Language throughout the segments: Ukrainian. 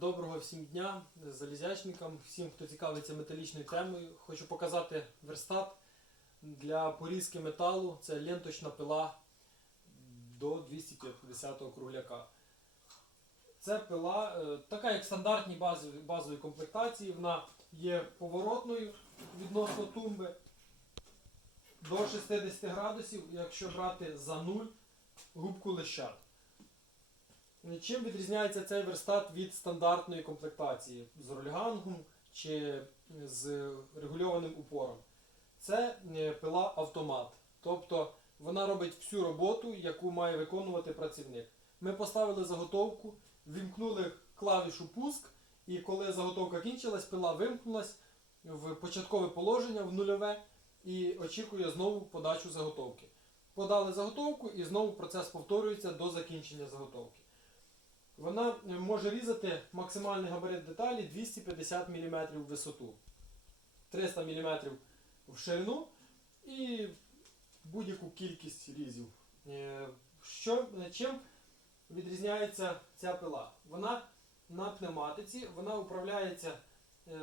Доброго всім дня залізячникам, всім, хто цікавиться металічною темою. Хочу показати верстат для порізки металу. Це ленточна пила до 250 кругляка. Це пила, е, така як в стандартній базовій, базовій комплектації. Вона є поворотною відносно тумби до 60 градусів, якщо брати за нуль губку леща. Чим відрізняється цей верстат від стандартної комплектації з рольгангом чи з регульованим упором? Це е, пила автомат. Тобто вона робить всю роботу, яку має виконувати працівник. Ми поставили заготовку, вімкнули клавішу пуск, і коли заготовка кінчилась, пила вимкнулась в початкове положення в нульове і очікує знову подачу заготовки. Подали заготовку і знову процес повторюється до закінчення заготовки. Вона е, може різати максимальний габарит деталі 250 мм в висоту, 300 мм в ширину і будь-яку кількість різів. Е, Що, чим відрізняється ця пила? Вона на пневматиці, вона управляється е,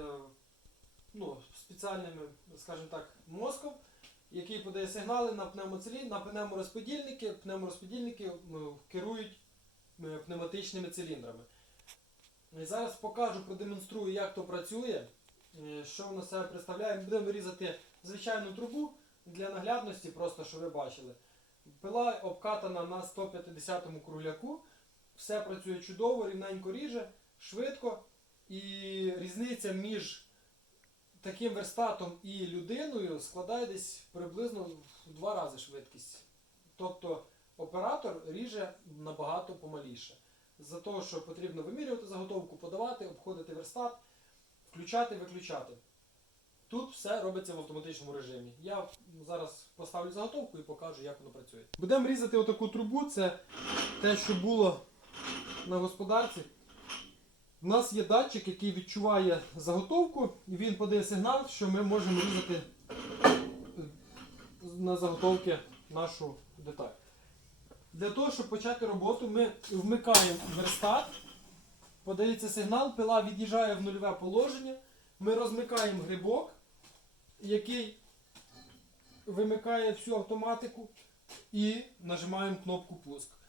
ну, спеціальним, скажімо так, мозком, який подає сигнали на пневмоцилін, на пневморозподільники. Пневморозподільники керують е, пневматичними циліндрами. І зараз покажу, продемонструю, як то працює, е, що воно себе представляє. Будемо різати звичайну трубу для наглядності, просто щоб ви бачили. Пила обкатана на 150 кругляку. Все працює чудово, рівненько ріже, швидко. І різниця між таким верстатом і людиною складає десь приблизно в два рази швидкість. Тобто оператор ріже набагато помаліше. За того, що потрібно вимірювати заготовку, подавати, обходити верстат, включати, виключати. Тут все робиться в автоматичному режимі. Я зараз поставлю заготовку і покажу, як воно працює. Будемо різати отаку трубу, це те, що було на господарці. У нас є датчик, який відчуває заготовку, і він подає сигнал, що ми можемо різати на заготовки нашу деталь. Для того, щоб почати роботу, ми вмикаємо верстат, подається сигнал, пила від'їжджає в нульове положення, ми розмикаємо грибок, який вимикає всю автоматику, і нажимаємо кнопку пуск.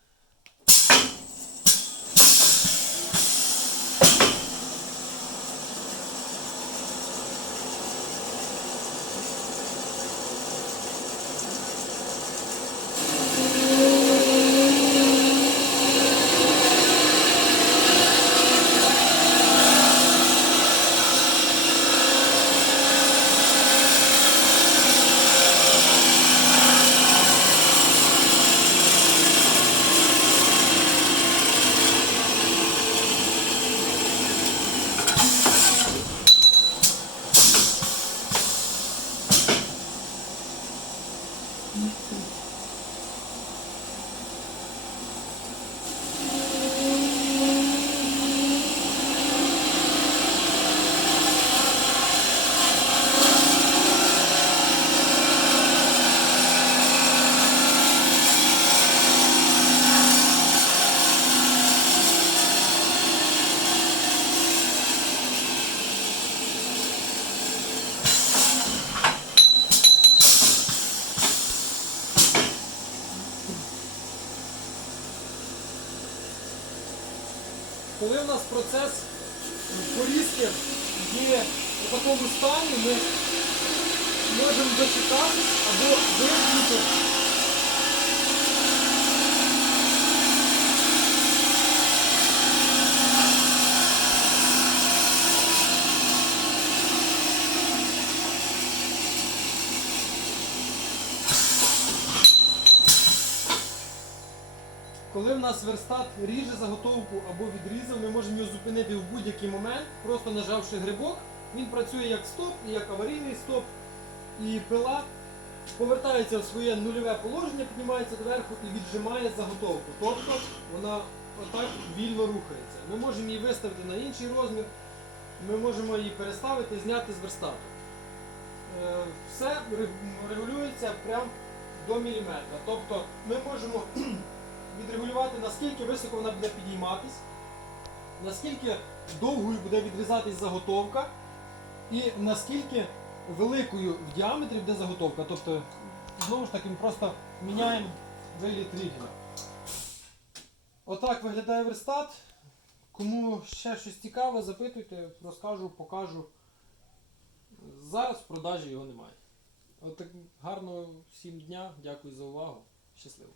Коли у нас процес порізки є у такому стані, ми можемо дочекати або вимкнути. Коли в нас верстат ріже заготовку або відрізав, ми можемо його зупинити в будь-який момент, просто нажавши грибок. Він працює як стоп, і як аварійний стоп. І пила повертається в своє нульове положення, піднімається доверху і віджимає заготовку. Тобто вона отак вільно рухається. Ми можемо її виставити на інший розмір, ми можемо її переставити, зняти з верстату. Е, Все регулюється прямо до міліметра. Тобто ми можемо відрегулювати, наскільки високо вона буде підійматись, наскільки довгою буде відрізатись заготовка і наскільки великою в діаметрі буде заготовка. Тобто, знову ж таки, ми просто міняємо вигляд рігеля. Отак виглядає верстат. Кому ще щось цікаве, запитуйте, розкажу, покажу. Зараз в продажі його немає. От так гарного всім дня, дякую за увагу. Щасливо.